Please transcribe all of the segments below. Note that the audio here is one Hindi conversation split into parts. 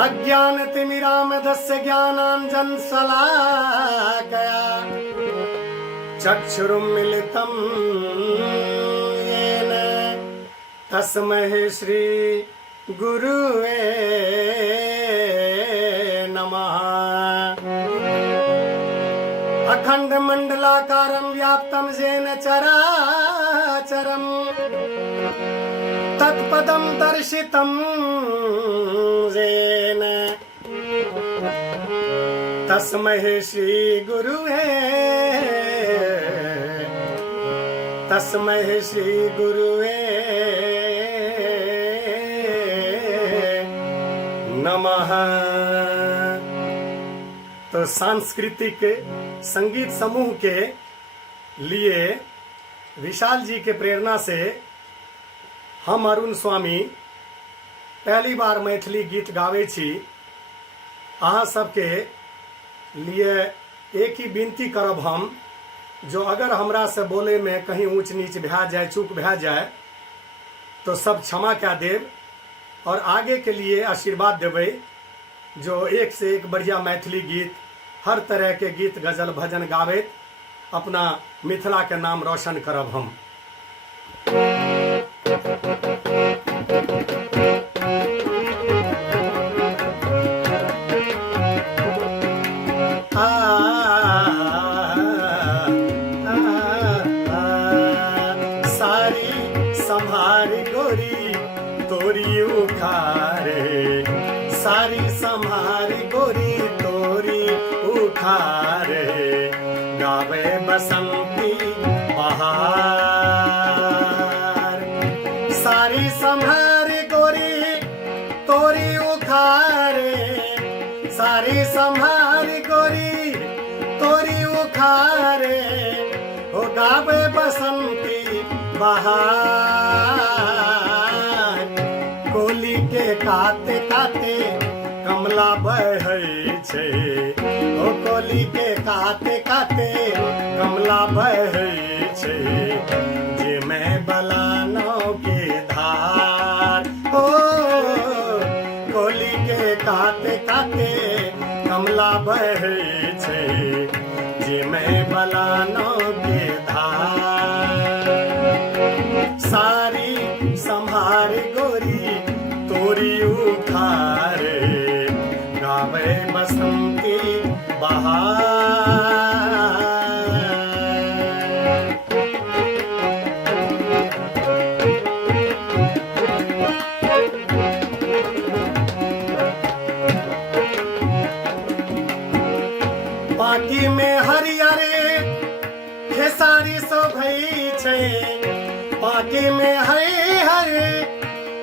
अज्ञानतिमिरान्धस्य ज्ञानाञ्जनशलाकया चक्षुरुन्मीलितं येन तस्मै श्री गुरुवे नमः। अखण्डमण्डलाकारं व्याप्तं येन चराचरम् तत्पदं दर्शितं येन तस्मै श्री गुरुवे नमः। तो सांस्कृतिक संगीत समूह के लिए विशाल जी के प्रेरणा से हम अरुण स्वामी पहली बार मैथिली गीत गावे छी। अहाँ सबके लिए एक ही विनती करब हम, जो अगर हमरा से बोले में कहीं ऊंच नीच भै जाए, चूक भै जाए, तो सब क्षमा क्या देव और आगे के लिए आशीर्वाद देवे, जो एक से एक बढ़िया मैथिली गीत, हर तरह के गीत गजल भजन गावे, अपना मिथिला के नाम रोशन करब हम। सारी संभार गोरी तोरी उखारे, सारी संभार गोरी तोरी उखारे, गावे बसंती बहार। सारी संभार गोरी तोरी उखारे, सारी संभार गोरी तोरी उखारे, हो गावे बसंती बहार। कोली के काते काते कमला बहै छे, ओ कोली के काते काते कमला बहै छे, जे मैं बलानो के धार। ओ कोली के काते काते कमला बहै छे, जे मैं बलानो के धार। सारी संभार गोरी तोरी उखारे, गावे बसंती बहार। बाकी में हरियारे खेसारी शोभै छै, बाकी में हरे हरे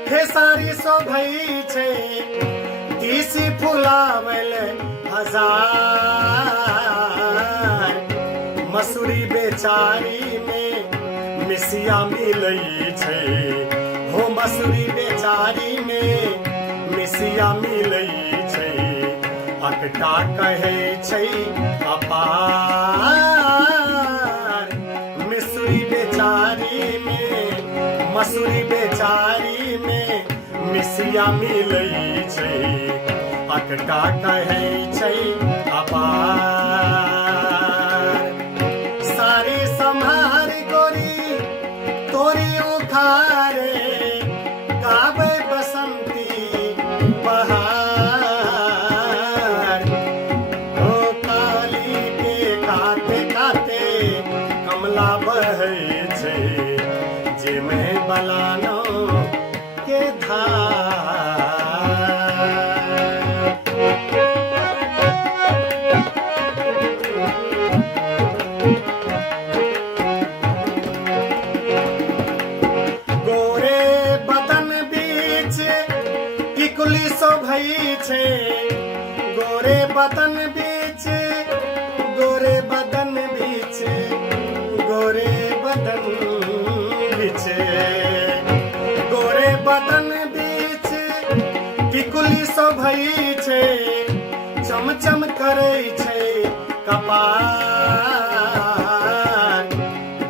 खेसारी शोभै छै, तीसी फुलावल हजार। मसूरी बेचारी में मिसिया मिलै छै, हो मसूरी बेचारी में मिसिया मिलै छै, अकटा कहै छै अपार। मिसरी बेचारी में, मसूरी बेचारी में मिसिया मिलै छै, अकटा कहै छै अपार। सारी संभार गोरी तोरी उखारे, गावे बसंती बहार। ओ काली के काते काते कमला बहै छै, जे मैं बलानो के धार। गोरे बदन बीच टिकुली शोभै छै, गोरे बदन बीच बीचे गोरे बदन बीचे गोरे बदन बीचे गोरे बदन बीचे टिकुली शोभई छै चमचम करै छै कपार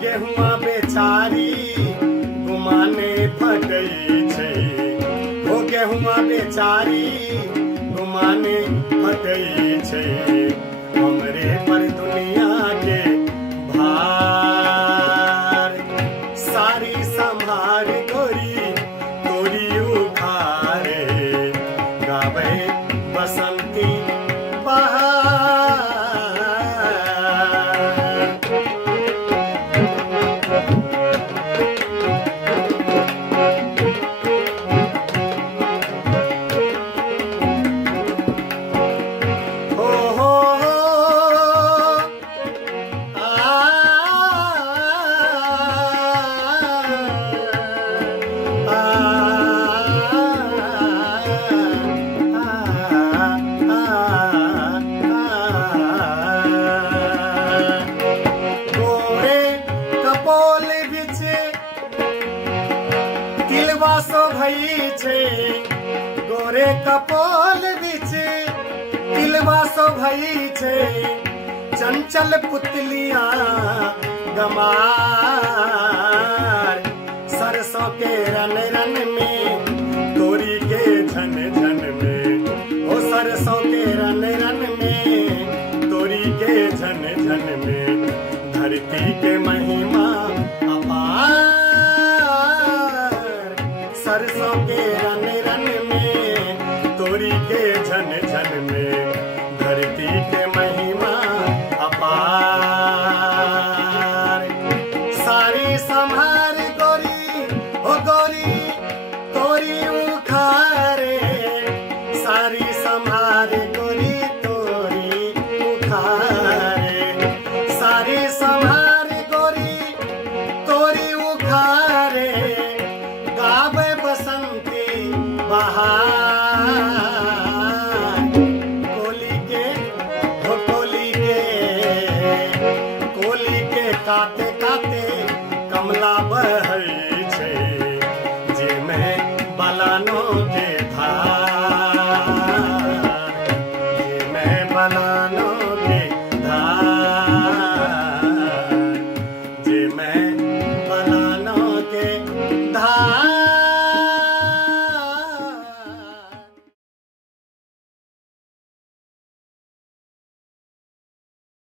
गेहुआ बेचारी गुमाने फटै छै ओ गेहुआ बेचारी गुमाने फटै छै हमरे पर दुनिया के भार सारी संभार गोरी तोरी उखारे गावे बसंती बहार हो हो गोरे कपोल बिचे तिलवा शोभई छै गोरे कपोल बिचे तिलवा शोभई छै चंचल पुतलियां गमार सरसों के रन रन में तोरी के झन झन में ओ सरसों के रन रन में तोरी के झन झन में धरती के महिमा अपार सरसों के रन रन में तोरी के झन झन में धरती के महिमा अपार सारी संभार गोरी ओ गोरी तोरी उखारे सारी संभार गोरी तोरी उखारे सारी संभार गोरी तोरी उखारे गावे बसंती बहार कोली के काते काते कमला बहै छै जे में बलानो